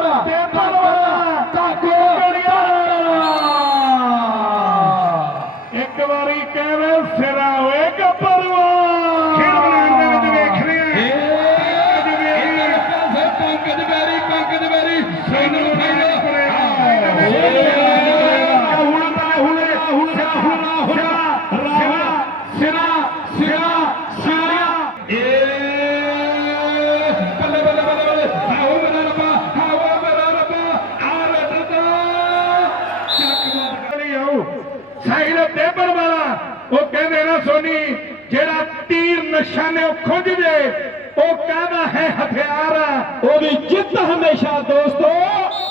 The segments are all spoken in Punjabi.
ਬੇਬਾ ਜਿੱਤ ਹਮੇਸ਼ਾ ਦੋਸਤੋ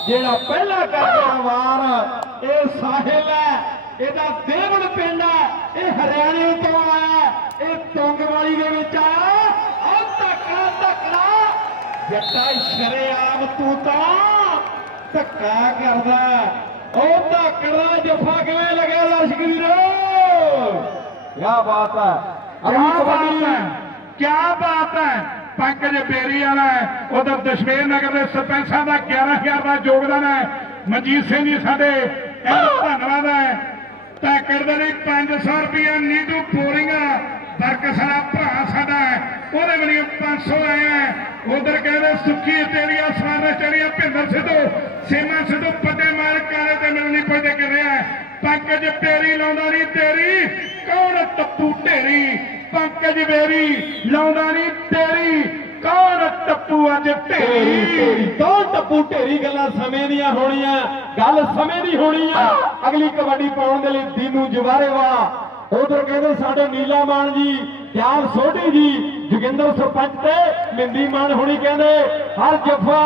ਜਿਹੜਾ ਪਹਿਲਾ ਕਰਦਾ ਵਾਰ ਇਹ ਸਾਹਿਲ ਹੈ ਇਹਦਾ ਦੇਵਲ ਪਿੰਡ ਹੈ ਇਹ ਹਰਿਆਣੇ ਤੋਂ ਆਇਆ ਇਹ ਤੁੰਗਵਾਲੀ ਦੇ ਵਿੱਚ ਆਇਆ ਉਹ ਧੱਕਾ ਧੱਕਾ ਜੱਟਾ ਸ਼ਰੇਆਮ ਤੂੰ ਤਾਂ ਧੱਕਾ ਕਰਦਾ ਉਹ ਧੱਕੜਾ ਜਫਾ ਕਿਵੇਂ ਲੱਗਿਆ ਦਰਸ਼ਕ ਵੀਰੋ? ਕੀ ਬਾਤ ਹੈ। ਕਿਆ ਬਾਤ ਹੈ। ਕਿਆ ਬਾਤ ਹੈ। ਪੰਕਜ ਬੇਰੀ ਵਾਲਾ ਉਧਰ ਦਸ਼ਮੇਰ ਨਗਰ ਦੇ ਸਰਪੰਚਾਂ ਦਾ 11000 ਦਾ ਯੋਗਦਾਨ ਹੈ। ਮਨਜੀਤ ਸਿੰਘ ਜੀ ਸਾਡੇ ਧੰਨਵਾਦ ਹੈ। ਟੈਕਰ ਦੇ ਲਈ 500 ਰੁਪਏ ਨੀਡੂ ਪੋਰਿੰਗਾ ਵਰਕ ਸਾਡਾ ਭਰਾ ਸਾਡਾ ਉਹਦੇ ਵੱਲੋਂ 500 ਆਇਆ ਉਧਰ ਕਹਿੰਦੇ ਸੁੱਖੀ ਤੇਰੀਆਂ ਸਵਾਰਾਂ ਚੜੀਆਂ ਭਿੰਦਰ ਸਿੱਧੂ ਸੀਮਾ ਸਿੱਧੂ ਪੱਟੇ ਮਾਰ ਕਾਲੇ ਤੇ ਮਿਲਣੀ ਪੜਦੇ ਕਰ ਰਿਹਾ ਹੈ। ਪੰਕਜ ਤੇਰੀ ਲਾਉਂਦਾ ਨਹੀਂ ਤੇਰੀ ਕੌਣ ਟੱਪੂ ਢੇਰੀ? ਪੰਕਜ ਬੇਰੀ, ਲਾਉਂਦਾ ਨਹੀਂ ਤੇਰੀ, ਕੌਣ ਟੱਪੂ ਅੱਜ ਢੇਰੀ? ਢੇਰੀ ਟੱਪੂ ਢੇਰੀ? ਗੱਲਾਂ ਸਮੇਂ ਦੀਆਂ ਹੋਣੀਆਂ, ਗੱਲ ਸਮੇਂ ਦੀ ਹੋਣੀ ਆ। ਅਗਲੀ ਕਬੱਡੀ ਪਾਉਣ ਦੇ ਲਈ ਦੀਨੂ ਜਵਾਰੇ ਉਧਰ ਕਹਿੰਦੇ ਸਾਡੇ ਨੀਲਾ ਮਾਨ ਜੀ ਗਿਆਨ ਸੋਢੀ ਜੀ, ਜੋਗਿੰਦਰ ਸਰਪੰਚ ਤੇ ਮਿੰਦੀ ਮਾਨ ਹੋਣੀ ਕਹਿੰਦੇ, ਹਰ ਜਫਾ।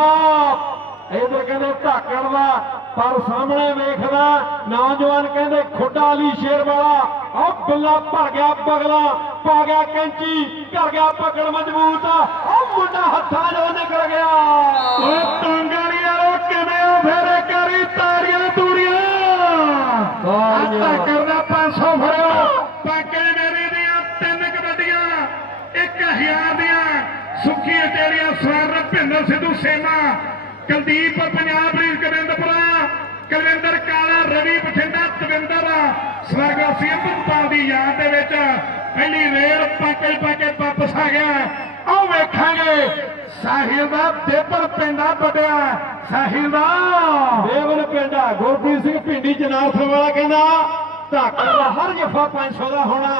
ਇਧਰ ਕਹਿੰਦੇ ਢਾਕਣ ਦਾ ਪਰ ਸਾਹਮਣੇ ਵੇਖਦਾ ਨੌਜਵਾਨ ਕਹਿੰਦੇ ਖੁੱਡਾ ਅਲੀ ਸ਼ੇਰ ਵਾਲਾ। ਉਹ ਬਿੱਲਾ ਭਰ ਗਿਆ ਬਗਲਾ। ਪਾ ਗਿਆ ਕੈਂਚੀ ਕਰ ਗਿਆ ਪਕੜ ਮਜ਼ਬੂਤ। ਆ ਮੁੰਡਾ ਹੱਥਾਂ 'ਚੋਂ ਨਿਕਲ ਗਿਆ। ਓ ਟਾਂਗਾਰੀ ਵਾਲੋ ਕਿਵੇਂ ਆ ਫੇਰੇ ਕਰੀ ਤਾਰੀਆਂ ਤਾਰੀਆਂ। ਅੱਤਾ ਕਰਦਾ 500 ਫੜਿਓ। ਪੰਕਜ ਬੇਰੀ ਦੀਆਂ ਤਿੰਨ ਕਬੱਡੀਆਂ 1000 ਦੀਆਂ। ਸੁੱਖੀ ਤੇਰੀਆਂ ਸਵਾਰ ਭਿੰਦਰ ਸਿੱਧੂ ਸੇਮਾ ਕੁਲਦੀਪ ਪੰਜਾਬ ਰੀਜ ਗੋਬਿੰਦਪੁਰਾ ਕੁਲਵਿੰਦਰ ਕਾਲਾ ਰਵੀ ਬਠਿੰਡਾ ਦਵਿੰਦਰ ਸਵਰਗਵਾਸੀ ਅੰਮ੍ਰਿਤਪਾਲ ਦੀ ਯਾਦ ਦੇ ਵਿੱਚ ਪਹਿਲੀ ਰੇਲ ਪੰਕਜ ਪੰਕਜ ਵਾਪਸ ਆ ਗਿਆ। ਆਓ ਵੇਖਾਂਗੇ ਸਾਹਿਲ ਦਾ ਦੇਪਰ ਪਿੰਡਾ ਵੱਡਿਆ ਸਾਹਿਲ ਦਾ ਦੇਵਨ ਪਿੰਡਾ ਗੁਰਪ੍ਰੀਤ ਸਿੰਘ ਪਿੰਡੀ ਜਨਾਰਥ ਵਾਲਾ ਕਹਿੰਦਾ ਧਾਕੜ ਦਾ ਹਰ ਜਫਾ 500 ਦਾ ਹੋਣਾ।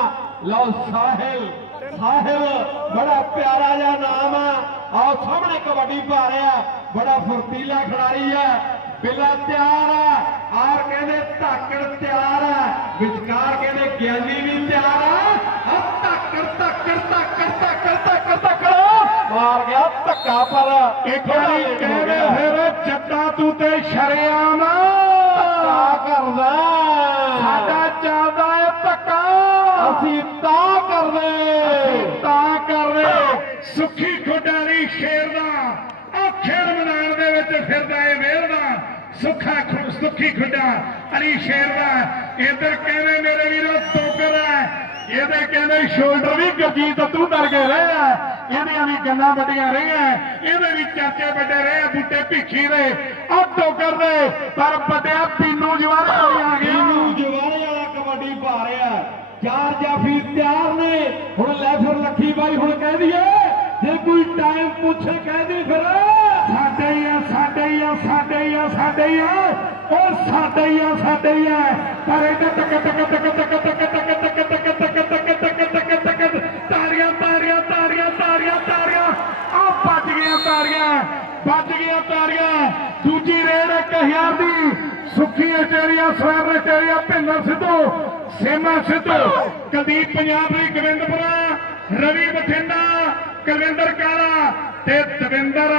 ਲਓ ਸਾਹਿਲ ਸਾਹਿਲ, ਬੜਾ ਪਿਆਰਾ ਜਿਹਾ ਨਾਮ ਆ। ਆਓ ਸਾਹਮਣੇ ਕਬੱਡੀ ਪਾ ਰਿਹਾ, ਬੜਾ ਫੁਰਤੀਲਾ ਖਿਡਾਰੀ ਆ। ਬਿਲਾ ਤਿਆਰ ਹੈ ਆਰ ਕਹਿੰਦੇ ਧਾਕੜ ਤਿਆਰ ਹੈ ਵਿਚਕਾਰ ਕਹਿੰਦੇ ਗਿਆਨੀ ਵੀ ਤਿਆਰ ਹੈ ਆ ਧਾਕੜ ਧਾਕੜ ਧਾਕੜ ਧਾਕੜ ਧਾਕੜ ਧਾਕੜ। ਮਾਰ ਗਿਆ ਧੱਕਾ ਪਰ। ਇੱਕ ਵਾਰੀ ਕਹਿੰਦੇ ਫਿਰ ਜੱਟਾ ਤੂੰ ਤੇ ਸ਼ਰਿਆਮ ਧੱਕਾ ਕਰਦਾ। ਸਾਡਾ ਚੱਲਦਾ ਏ ਧੱਕਾ। ਅਸੀਂ ਤਾਂ ਕਰਦੇ। ਤਾਂ ਕਰਦੇ। ਸੁੱਖੀ ਖੁਡਾਰੀ ਸ਼ੇਰ ਦਾ ਖੇਡ ਮੈਦਾਨ ਦੇ ਵਿੱਚ ਫਿਰਦਾ ਏ ਵੇਲ ਦਾ ਸੁੱਖਾ ਖੁ- ਸੁੱਖੀ ਖੁੱਡਾ ਅਲੀ ਸ਼ੇਰ ਦਾ। ਇਧਰ ਕਹਿੰਦੇ ਮੇਰੇ ਵੀਰੋ ਤੋਕਰ ਹੈ। ਇਹਦੇ ਕਹਿੰਦੇ ਸ਼ੋਲਡਰ ਵੀ ਗਰਜੀਤ ਤੂੰ ਡਰ ਰਹੇ ਆ। ਇਹਦੀਆਂ ਵੀ ਗੱਲਾਂ ਵੱਡੀਆਂ ਰਹੀਆਂ। ਇਹਦੇ ਵੀ ਚਾਚੇ ਵੱਡੇ ਰਹੇ ਆ, ਬੂਟੇ ਭਿੱਖੀ ਦੇ। ਆ ਤੋਕਰ ਦੇ ਪਰ ਵੱਡਿਆ ਪੀਨੂ ਜਵਾਰ ਆ ਗਿਆ। ਇਹਨੂੰ ਜਵਾਰੇ ਵਾਲਾ ਕਬੱਡੀ ਪਾ ਰਿਹਾ। ਚਾਰ ਜਾਫੀ ਤਿਆਰ ਨੇ। ਹੁਣ ਲੈ ਫਿਰ ਲੱਖੀ ਬਾਈ ਹੁਣ ਕਹਿ ਦਈਏ। ਜੇ ਕੋਈ ਟਾਈਮ ਪੁੱਛੇ ਕਹਿ ਦੀ ਫਿਰ। ਆ ਸਾਡੇ ਹੀ ਆ ਸਾਡੇ ਹੀ ਆ ਉਹ ਸਾਡੇ ਹੀ ਆ ਸਾਡੇ ਹੀ ਆ ਪਰ ਇਹ ਟਕ ਟਕ ਟਕ ਟਕ ਟਕ ਟਕ ਟਕ ਟਕ ਟਕ ਟਕ ਟਕ ਟਕ ਟਕ ਤਾਰੀਆਂ ਤਾਰੀਆਂ ਤਾਰੀਆਂ ਤਾਰੀਆਂ ਤਾਰੀਆਂ ਆ ਵੱਜ ਗਈਆਂ ਤਾਰੀਆਂ ਵੱਜ ਗਈਆਂ ਤਾਰੀਆਂ ਦੂਜੀ ਰੇਡ 1000 ਦੀ ਸੁੱਖੀ ਅਚੇਰੀਆ ਸਵਾਰ ਅਚੇਰੀਆ ਭਿੰਦਰ ਸਿੱਧੂ ਸੇਮਾ ਸਿੱਧੂ ਕਦੀਪ ਪੰਜਾਬ ਲਈ ਗੋਬਿੰਦਪੁਰਾ ਰਵੀ ਬਠਿੰਡਾ ਕੁਲਵਿੰਦਰ ਕਾਲਾ ਤੇ ਦਵਿੰਦਰ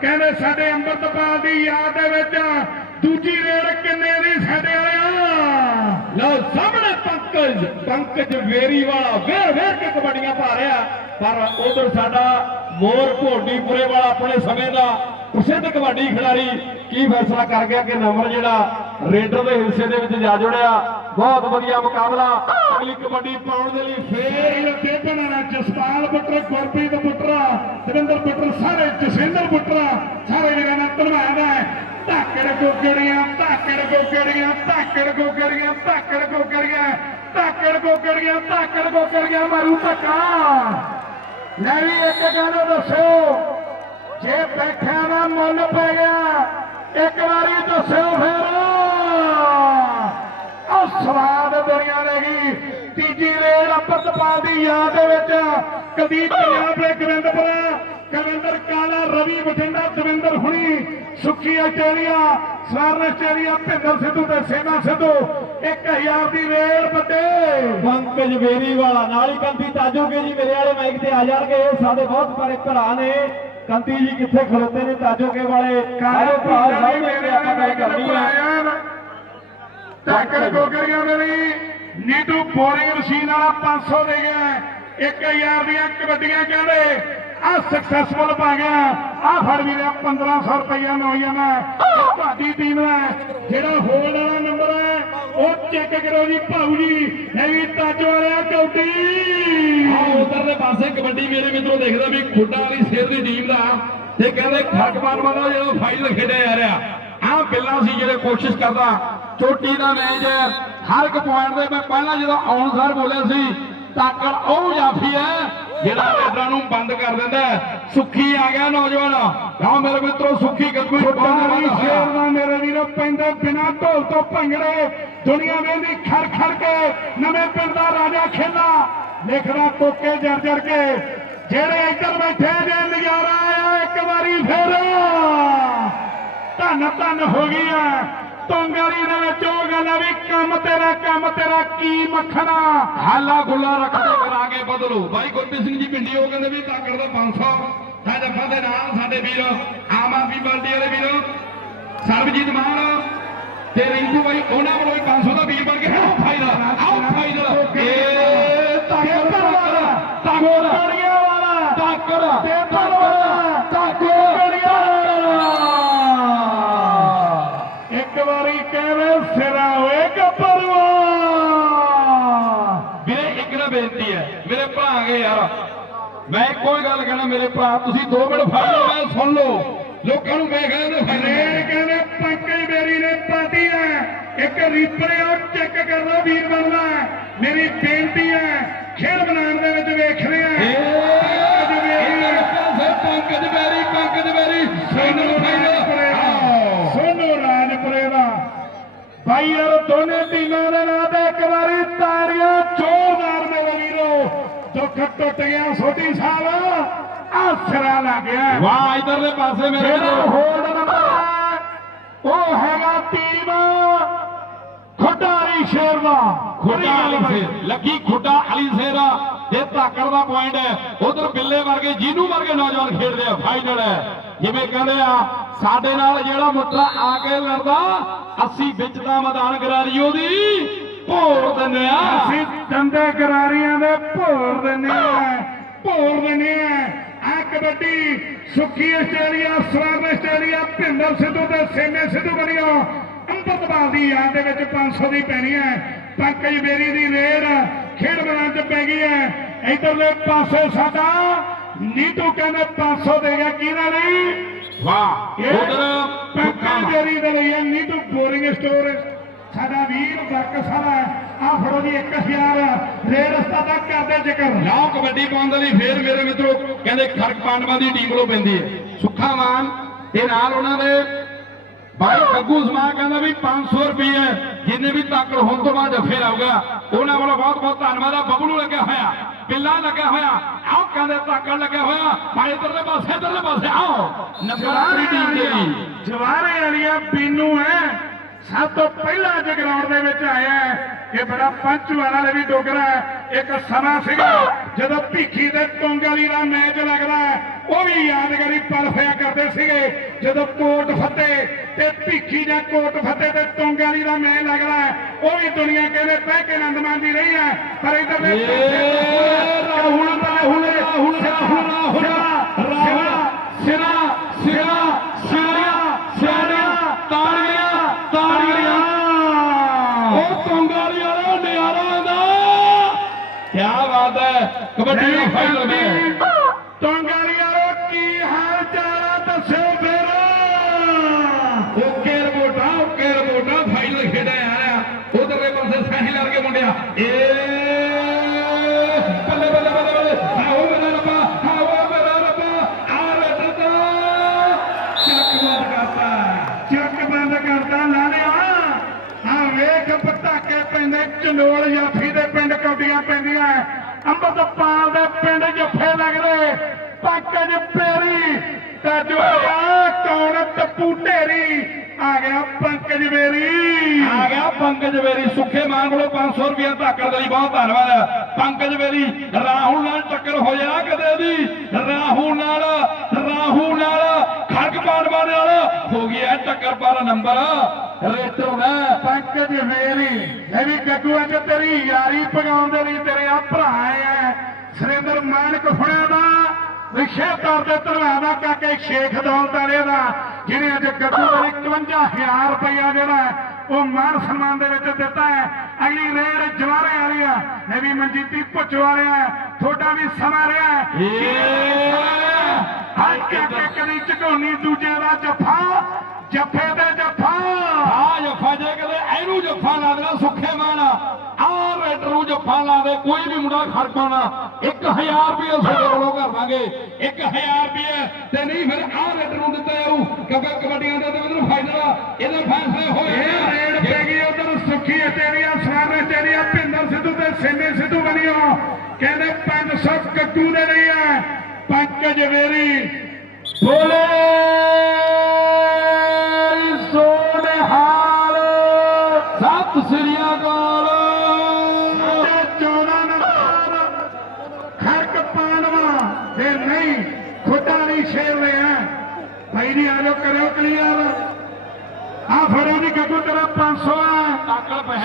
ਕਹਿੰਦੇ ਸਾਡੇ ਅੰਮ੍ਰਿਤਪਾਲ ਦੀ ਯਾਦ ਦੇ ਵਿੱਚ ਦੂਜੀ ਰੇਡ ਕਿੰਨੇ ਦੀ ਸਾਡੇ ਵਾਲਿਆ? ਲਓ ਸਾਹਮਣੇ ਪੰਕਜ ਪੰਕਜ ਵੇਰੀ ਵਾਲਾ, ਵੇਰ ਵੇਰ ਕੇ ਕਬੱਡੀਆਂ ਪਾ ਰਿਹਾ। ਪਰ ਉਧਰ ਸਾਡਾ ਮੋਰ ਭੋਡੀਪੁਰੇ ਵਾਲਾ ਆਪਣੇ ਸਮੇਂ ਦਾ ਪ੍ਰਸਿੱਧ ਕਬੱਡੀ ਖਿਡਾਰੀ ਕੀ ਫੈਸਲਾ ਕਰ ਗਿਆ ਕਿ ਨੰਬਰ ਜਿਹੜਾ ਰੇਡਰ ਦੇ ਹਿੱਸੇ ਦੇ ਵਿੱਚ ਜਾ ਜੁੜਿਆ? ਬਹੁਤ ਵਧੀਆ ਮੁਕਾਬਲਾ। ਅਗਲੀ ਕਬੱਡੀ ਪਾਉਣ ਦੇ ਲਈ ਫੇਰ ਇਹ ਦੇਵਨ ਨਾਲ ਜਸਪਾਲ ਬੁੱਟਰ ਗੁਰਪ੍ਰੀਤ ਬੁੱਟਰਾ ਦਵਿੰਦਰ ਬੁੱਟਰ ਸਾਰੇ ਜਸਿੰਦਰ ਬੁੱਟਰਾ ਸਾਰੇ ਵੀਰਾਂ ਨਾਲ ਧੰਨਵਾਦ ਹੈ। ਧਾਕੜ ਗੋਗੜੀਆਂ ਧਾਕੜ ਗੋਗੜੀਆਂ ਧਾਕੜ ਗੋਗੜੀਆਂ ਧਾਕੜ ਗੋਗੜੀਆਂ ਧਾਕੜ ਗੋਗੜੀਆਂ ਧਾਕੜ ਗੋਗੜੀਆਂ ਮਾਰੂ ਧੱਕਾ। ਲੈ ਵੀ ਇੱਕ ਗੱਲ ਦੱਸੋ। ਜੇ ਬੈਠਿਆਂ ਦਾ ਮੁੱਲ ਪੈ ਗਿਆ, ਇੱਕ ਵਾਰੀ ਦੱਸਿਓ ਫਿਰ। ਉਹ ਸਵਾਦ ਦੁਨੀਆ ਨੇ ਗਈ। ਤੀਜੀ ਰੇਡ ਅੰਮ੍ਰਿਤਪਾਲ ਦੀ ਯਾਦ ਦੇ ਵਿੱਚ। ਕੁਲਦੀਪ ਪੰਜਾਬ ਦੇ ਗਵਿੰਦਪੁਰਾ ਕਵਿੰਦਰ ਕਾਲਾ, ਰਵੀ ਬਠਿੰਡਾ, ਦਵਿੰਦਰ ਹੁਣੀ, ਸੁੱਖੀ ਆਸਟ੍ਰੇਲੀਆ ਸਰਨ ਆਸਟ੍ਰੇਲੀਆ, ਭਿੰਦਰ ਸਿੱਧੂ ਤੇ ਸੇਨਾ ਸਿੱਧੂ। 1000 ਦੀ ਰੇਡ ਵੱਡੇ ਪੰਕਜ ਬੇਰੀ ਵਾਲਾ, ਨਾਲ ਹੀ ਕੰਤੀ ਤਾਜੋਗੇ ਜੀ ਮੇਰੇ ਵਾਲੇ ਮਾਈਕ ਤੇ ਆ ਜਾਣਗੇ। ਸਾਡੇ ਬਹੁਤ ਸਾਰੇ ਭਰਾ ਨੇ। ਕੰਤੀ ਜੀ ਕਿੱਥੇ ਖਲੋਤੇ ਨੇ ਤਾਜੋਗੇ ਵਾਲੇ? ਸਾਰੇ ਭਰਾ ਸਾਹਮਣੇ ਤੇ ਆਪਾਂ ਗੱਲ ਕਰਨੀ ਆ ਟੱਕਰ ਗੋਗਰੀਆਂ ਮੇਰੀ ਨੀਟੂ ਬੋਰਿੰਗ ਮਸ਼ੀਨ ਵਾਲਾ 500 ਦੇ ਗਿਆ 1000 ਦੀਆਂ ਕਬੱਡੀਆਂ ਕਹਿੰਦੇ ਆ ਸਕਸੈਸਫੁਲ ਪਾ ਗਿਆ। ਆ ਫੜ ਵੀ ਲਿਆ 1500 ਰੁਪਇਆ ਨੌਜਵਾਨ ਹੈ। ਤੁਹਾਡੀ ਟੀਮ ਹੈ। ਜਿਹੜਾ ਹੋਲਡ ਵਾਲਾ ਨੰਬਰ ਉਹ ਚੈੱਕ ਕਰੋ ਜੀ ਭਾਊ ਜੀ। ਹੈਵੀ ਟੱਚ ਵਾਲਿਆ ਕੌਡੀ ਆ ਉਧਰਲੇ ਪਾਸੇ ਕਬੱਡੀ ਮੇਰੇ ਮਿੱਤਰੋ ਦੇਖਦਾ ਵੀ ਖੁੱਡਾ ਵਾਲੀ ਸ਼ੇਰ ਦੀ ਟੀਮ ਦਾ। ਤੇ ਕਹਿੰਦੇ ਖੜਕ ਮਾਰਵਾ ਦਾ ਜਦੋਂ ਫਾਈਨਲ ਖੇਡਿਆ ਜਾ ਰਿਹਾ। ਆ ਬਿੱਲਾ ਸੀ ਜਿਹੜੇ ਕੋਸ਼ਿਸ਼ ਕਰਦਾ। ਚੋਟੀ ਦਾ ਮੈਚ ਹਰ ਇੱਕ ਪੁਆਇੰਟ ਦੇ ਮੈਂ ਪਹਿਲਾਂ ਜਦੋਂ ਆਉਣ ਸਾਰ ਬੋਲਿਆ ਸੀ ਤਾਕਤ ਉਹ ਜਾਫੀ ਹੈ। ਜਿਹੜਾ ਲੀਡਰਾਂ ਨੂੰ ਬੰਦ ਕਰ ਦਿੰਦਾ। ਸੁੱਖੀ ਆ ਗਿਆ ਨੌਜਵਾਨ। ਆ ਮੇਰੇ ਮਿੱਤਰੋ ਸੁੱਖੀ ਕਦਮੀ ਬਾਣੀ ਸ਼ੇਰ ਦਾ ਮੇਰੇ ਵੀਰੋ ਪੈਂਦੇ ਬਿਨਾ ਢੋਲ ਤੋਂ ਭੰਗੜੇ ਦੁਨੀਆ ਵੇਂਦੀ ਖੜ ਖੜ ਕੇ ਨਵੇਂ ਪਿੰਡ ਦਾ ਰਾਜਾ ਖੇਲਾ। ਲਿਖਦਾ ਕੋਕੇ ਜਰ ਜਰ ਕੇ ਜਿਹੜੇ ਇੱਧਰ ਬੈਠੇ ਜੇ ਨਜ਼ਾਰਾ ਆਇਆ ਇੱਕ ਵਾਰੀ ਫੇਰ। ਧੰਨ ਧੰਨ ਹੋ ਗਈਆਂ ਤੋਂਗਾਲੀ ਦੇ ਵਿੱਚ ਉਹ ਗੱਲ ਆ ਵੀ ਕੰਮ ਤੇਰਾ ਕੰਮ ਤੇਰਾ ਕੀ ਮੱਖਣਾ? ਹਾਲਾ ਗੁੱਲਾ ਰੱਖ ਕੇ ਕਰਾ ਕੇ ਬਦਲੋ। ਬਾਈ ਗੁਰਪ੍ਰੀਤ ਸਿੰਘ ਜੀ ਪਿੰਡੀ ਉਹ ਕਹਿੰਦੇ ਵੀ ਤਾਕੜ ਦਾ 500 ਸਾਡੇ ਜੱਫਾ ਦੇ ਨਾਲ ਸਾਡੇ ਵੀਰ ਆਮ ਆਦਮੀ ਪਾਰਟੀ ਵਾਲੇ ਵੀਰ ਸਰਬਜੀਤ ਮਾਨ ਤੇ ਰਿੰਕੂ ਬਾਈ ਉਹਨਾਂ ਵੱਲੋਂ ਵੀ 500 ਦਾ ਬੀਜ ਬਣ ਕੇ ਆਓ ਫਾਈਨਲ ਆਓ ਫਾਈਨਲ ਏ ਤਾਕੜ ਤਾਕੜ ਤਾਕੜ ਗੋਲੀਆਂ ਵਾਲਾ ਤਾਕੜ ਪੇਪਰ ਵਾਲਾ ਗੋਲੀਆਂ ਵਾਲਾ ਇੱਕ ਵਾਰੀ ਕਹਿੰਦੇ ਸਿਰਾ ਹੋਏ ਗੱਭਰੂਆ ਵੀਰੇ ਇੱਕ ਨਾ ਬੇਨਤੀ ਹੈ ਮੇਰੇ ਭਰਾ ਗਏ ਯਾਰ। ਮੈਂ ਕੋਈ ਗੱਲ ਕਹਿਣਾ ਮੇਰੇ ਭਰਾ, ਤੁਸੀਂ 2 ਮਿੰਟ ਫੜ ਲਓ, ਮੈਂ ਸੁਣ ਲਓ। ਲੋਕਾਂ ਨੂੰ ਮੈਂ ਲੈਣ ਫਾਇਦੇ ਕਹਿੰਦੇ ਪੰਕਜ ਬੇਰੀ ਨੇ ਪਾਤੀ ਹੈ। ਇੱਕ ਰੀਪਲੇ ਆ ਚੈੱਕ ਕਰਨਾ, ਵੀਰ ਬਣਦਾ ਮੇਰੀ ਬੇਨਤੀ ਹੈ ਟੁੱਟ ਗਿਆ ਸੋਢੀ ਸਾਹਿਬ ਆ ਸਿਰਾ ਲੱਗ ਗਿਆ। ਵਾਹ ਇਧਰਲੇ ਪਾਸੇ ਮੇਰੇ ਜਿਹੜਾ। ਹੋਲਡ ਨੰਬਰ ਉਹ ਹੈਗਾ ਟੀਮ ਖੁੱਡਾਰੀ ਸ਼ੇਰ ਦਾ ਖੁੱਡਾ ਅਲੀ ਸ਼ੇਰ। ਲੱਗੀ ਖੁੱਡਾ ਅਲੀ ਸ਼ੇਰ ਇਹ ਧਾਕੜ ਦਾ ਪੁਆਇੰਟ ਹੈ। ਉਧਰ ਬਿੱਲੇ ਵਰਗੇ ਜੀਨੂ ਵਰਗੇ ਨੌਜਵਾਨ ਖੇਡਦੇ ਆ ਫਾਈਨਲ ਹੈ। ਜਿਵੇਂ ਕਹਿੰਦੇ ਆ ਸਾਡੇ ਨਾਲ ਜਿਹੜਾ ਮੁੱਠਾ ਆ ਕੇ ਲੜਦਾ ਅਸੀਂ ਵਿੱਚ ਦਾ ਮੈਦਾਨ ਗਰਾਰੀਓ ਦੀ ਭੋੜ ਦਿੰਦੇ ਆ। ਅਸੀਂ ਦੰਦੇ ਕਰਾਰੀਆਂ ਦੇ ਭੋਰ ਦਿੰਨੇ ਆ। ਭੋਰ ਦਿੰਨੇ ਆ। ਆ ਕਬੱਡੀ ਸੁੱਖੀ ਆਸਟ੍ਰੇਲੀਆ ਸਵਰਨ ਆਸਟ੍ਰੇਲੀਆ ਭਿੰਦਰ ਸਿੱਧੂ ਤੇ ਸੇਨੇ ਸਿੱਧੂ ਬਣਿਓ। ਅੰਮ੍ਰਿਤਪਾਲ ਦੀ ਯਾਦ ਦੇ ਵਿੱਚ 500 ਦੀ ਪੈਣੀ ਹੈ। ਪੰਕਜ ਬੇਰੀ ਦੀ ਰੇਡ ਖੇਡ ਮੈਦਾਨ 'ਚ ਪੈ ਗਈ ਹੈ। ਇਧਰਲੇ ਪਾਸੇ ਸਾਡਾ ਨੀਟੂ ਕਹਿੰਦੇ 500 ਦੇ ਗਿਆ। ਕਿਹਨਾਂ ਨਹੀਂ ਵਾਹ। ਉਧਰ ਪੰਕਜ ਬੇਰੀ ਦੇ ਲਈ ਨੀਟੂ ਬੋਰਿੰਗ ਸਟੋਰ ਸਾਡਾ ਵੀਰ ਬਰਕਸਾਲਾ ਆ ਫੜੋ ਜੀ 1000 ਰੇਡ ਰਸਤਾ ਤੱਕ ਕਰਦੇ ਜ਼ਿਕਰ। ਲਓ ਕਬੱਡੀ ਪਾਉਣ ਦੇ ਲਈ ਫੇਰ ਮੇਰੇ ਮਿੱਤਰੋ ਕਹਿੰਦੇ ਖੜਕ ਪਾਂਡਵਾਂ ਦੀ ਟੀਮ ਵੱਲੋਂ ਪੈਂਦੀ ਹੈ। ਸੁੱਖਾ ਮਾਨ ਤੇ ਨਾਲ ਉਹਨਾਂ ਦੇ ਭਾਈ ਗੱਗੂ ਸਮਾਨ ਕਹਿੰਦਾ ਵੀ 500 ਰੁਪਏ ਜਿੰਨੇ ਵੀ ਤਾਕੜ ਹੋਣ ਤੋਂ ਬਾਅਦ ਜੱਫੇ ਲਾਊਗਾ ਉਹਨਾਂ ਵੱਲੋਂ ਬਹੁਤ ਬਹੁਤ ਧੰਨਵਾਦ ਆ। ਬੱਬਲੂ ਲੱਗਿਆ ਹੋਇਆ। ਪਿੱਲਾ ਲੱਗਿਆ ਹੋਇਆ। ਆਓ ਕਹਿੰਦੇ ਤਾਕੜ ਲੱਗਿਆ ਹੋਇਆ। ਭਾਈ ਇਧਰਲੇ ਪਾਸੇ ਇਧਰਲੇ ਪਾਸੇ ਆਓ। ਨੰਬਰ ਆਪਣੀ ਟੀਮ ਦੇ ਲਈ ਜਵਾਰੇ ਵਾਲੀਆ ਬੀਨੂ ਹੈ। ਸਭ ਤੋਂ ਪਹਿਲਾਂ ਅੱਜ ਗਰਾਊਂਡ ਦੇ ਵਿੱਚ ਆਇਆ ਇਹ ਬੜਾ ਪੰਚਵਾਲ ਵਾਲੇ ਵੀ ਡੋਗਰਾ ਇੱਕ ਸਮਾਂ ਸੀਗਾ ਜਦੋਂ ਭੀਖੀ ਤੇ ਟੋਂਗਾਲੀ ਦਾ ਮੈਚ ਲੱਗਦਾ ਉਹ ਵੀ ਯਾਦਗਾਰੀ ਪਲ ਹੋਇਆ ਕਰਦੇ ਸੀਗੇ। ਜਦੋਂ ਕੋਟ ਫਤਿਹ ਤੇ ਭੀਖੀ ਜਾਂ ਕੋਟ ਫਤਿਹ ਤੇ ਟੋਂਗਾਲੀ ਦਾ ਮੈਚ ਲੱਗਦਾ ਉਹ ਵੀ ਦੁਨੀਆ ਕਹਿੰਦੇ ਪਹਿ ਕੇ ਆਨੰਦ ਮਾਣਦੀ ਰਹੀ ਹੈ। ਪਰ ਇਧਰ ਦੇ ਰਾਹੁਲ ਰਾਹੁਲ ਰਾਹੁਲ ਰਾਹੁਲ ਸਿਰਾ ਸਿਰਾ ਸਿਰਾ ਤਾੜੀਆਂ ਤਾੜੀਆਂ ਉਹ ਕੰਗਾਲੀ ਵਾਲਾ ਨਿਆਰਾ ਆਂਦਾ ਕੀ ਬਾਤ ਹੈ ਕਬੱਡੀ ਦਾ ਫਾਈਨਲ ਮੈਚ ਟੋਂਗਾਲੀ ਵਾਲੋ ਕੀ ਹਾਲ ਚਾਲ ਆ ਦੱਸੋ ਫਿਰ ਓਕੇ ਰਿਪੋਰਟਾਂ ਓਕੇ ਰਿਪੋਰਟਾਂ ਫਾਈਨਲ ਪੰਕਜ ਪੇਰੀ ਤਾਂ ਜੋ ਆ ਕੌਣ ਟੱਪੂ ਢੇਰੀ? ਆ ਗਿਆ ਪੰਕਜ ਬੇਰੀ ਆ ਗਿਆ ਪੰਕਜ ਵੇਰੀ ਸੁੱਖੇ ਮਾਨ ਕੋਲੋਂ 500 ਰੁਪਏ ਧਾਕੜ ਦੇ ਲਈ ਬਹੁਤ ਧੰਨਵਾਦ। ਪੰਕਜ ਵੇਰੀ ਰਾਹੁਲ ਨਾਲ ਟੱਕਰ ਹੋਇਆ ਕਦੇ ਦੀ ਰਾਹੁਲ ਨਾਲ ਰਾਹੁਲ ਨਾਲ ਖੜਕ ਪਾਣਵਾ ਨਾਲ ਹੋ ਗਿਆ ਟੱਕਰ ਪਰ ਨੰਬਰ। ਰੇਟਰ ਦਾ ਪੰਕਜ ਵੇਰੀ ਇਹ ਵੀ ਗੱਗੂ ਅੱਜ ਤੇਰੀ ਯਾਰੀ ਪਗਾਉਣ ਦੇ ਲਈ ਤੇਰੇ ਆ ਭਰਾ ਆ ਸੁਰਿੰਦਰ ਮਾਨਕ ਫੜਿਆ ਦਾ ਵਿਸ਼ੇ ਤੌਰ ਤੇ ਧਰਵਾਦਾ ਕਾਕੇ ਸ਼ੇਖ ਦੌਲਤ ਵਾਲੇ ਦਾ ਜਿਹਨੇ ਅੱਜ ਗੱਗੂ ਦੇ ਲਈ 51000 ਰੁਪਇਆ ਜਿਹੜਾ ਉਹ ਮਾਨ ਸਨਮਾਨ ਦੇ ਵਿੱਚ ਦਿੱਤਾ ਹੈ। ਅਗਲੀ ਰੇਡ ਜਵਾਰੇ ਆ ਇਹ ਵੀ ਮਨਜੀਤੀ ਭੁੱਚ ਵਾਲਿਆ ਤੁਹਾਡਾ ਵੀ ਸਮਾਂ ਰਿਹਾ ਹੈ। ਹਾਂ? ਕਾਕੇ ਕਦੀ ਝਗੋਨੀ ਦੂਜੇ ਦਾ ਜੱਫਾ ਜੱਫੇ ਤੇ ਜੱਫਾ। ਆ ਜੱਫਾ ਜੇ ਕਦੇ ਇਹਨੂੰ ਜੱਫਾ ਲਾ ਦੇਣਾ ਸੁੱਖੇ ਮਾਨ ਆ ਰੇਟਰ ਨੂੰ ਜੱਫਾ ਲਾ ਦੇ ਕੋਈ ਵੀ ਮੁੰਡਾ ਖੜਕਾਉਣਾ 1000 ਰੁਪਏ ਤੁਹਾਡੇ ਕੋਲੋਂ ਕਰ ਦਾਂਗੇ 1000 ਰੁਪਏ ਤੇ ਨਹੀਂ ਫਿਰ ਆ ਰੇਟਰ ਨੂੰ ਦਿੱਤਾ ਜਾਊ। ਕਿਉਂਕਿ ਕਬੱਡੀਆਂ ਦੇ ਤੇ ਮੈਨੂੰ ਫਾਇਦਾ ਇਹਦੇ ਫੈਸਲੇ ਹੋਏ ਇਹ। ਰੇਡ ਪੈ ਗਈ ਉਧਰ ਸੁੱਖੀ ਅਟੇਰੀਆ ਸਵਾਰ ਅਟੇਰੀਆ ਭਿੰਦਰ ਸਿੱਧੂ ਤੇ ਸਿੰਨੇ ਸਿੱਧੂ ਬਣਿਓ ਕਹਿੰਦੇ 500 ਕੱਟੂ ਦੇ ਲਈ ਹੈ ਪੰਕਜ ਵੇਰੀ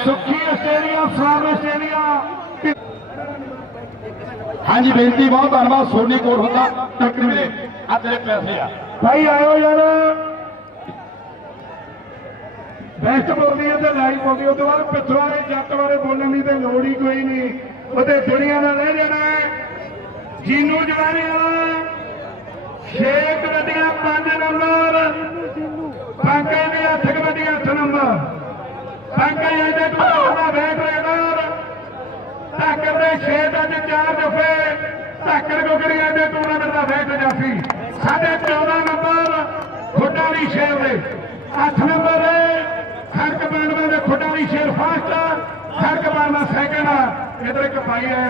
ਸੁੱਖੀ ਆਸਟ੍ਰੇਲੀਆ ਸਵਾਰ ਆਸਟ੍ਰੇਲੀਆ ਹਾਂਜੀ, ਬੇਨਤੀ ਬਹੁਤ, ਧੰਨਵਾਦ, ਸੋਨੀ ਕੋਟ ਹੁੰਦਾ ਟੱਕਰ ਆ ਤੇਰੇ ਪੈਸੇ ਆ। ਭਾਈ, ਆਇਓ ਯਾਰ। ਬੈਸਟ ਬੋਲਦੀ ਤੇ ਲਾਈਵ ਬੋਲਦੀ ਉਹ ਤੋਂ ਬਾਅਦ ਪਿੱਛੋਂ ਵਾਲੇ ਜੱਟ ਬਾਰੇ ਬੋਲਣ ਦੀ ਤੇ ਲੋੜ ਹੀ ਕੋਈ ਨਹੀਂ। ਉਹਦੇ ਦੁਨੀਆ ਦਾ ਰਹਿ ਜਾਣਾ ਹੈ। ਜੀਨੂ ਜਵਾਨੀਆਂ ਛੇ ਕਬੱਡੀਆਂ ਪੰਜ ਨੰਬਰ ਪੰਕੇ ਦੇ 8 ਕਬੱਡੀਆਂ 8 ਨੰਬਰ ਪੰਕੇ ਇਹਦੇ ਤੋਂ ਧਾਕਰ ਦੇ 6 ਦਾ ਤੇ 4 ਜਫੇ ਧਾਕਰ ਗੋਗੜੀਆਂ ਦੇ ਟੂਰਨਾਮੈਂਟ ਦਾ ਬੈਟ ਜਾਫੀ ਸਾਡੇ 14 ਨੰਬਰ ਖੁੱਡਾ ਦੀ ਸ਼ੇਰ ਦੇ। 8 ਨੰਬਰ ਖੜਕ ਬਾਣਵਾ ਦੇ ਖੁੱਡਾ ਦੀ ਸ਼ੇਰ ਫਾਸਟ ਖੜਕ ਬਾਣਵਾ ਸੈਕਿੰਡ ਇਧਰ ਇੱਕ ਭਾਈ ਹੈ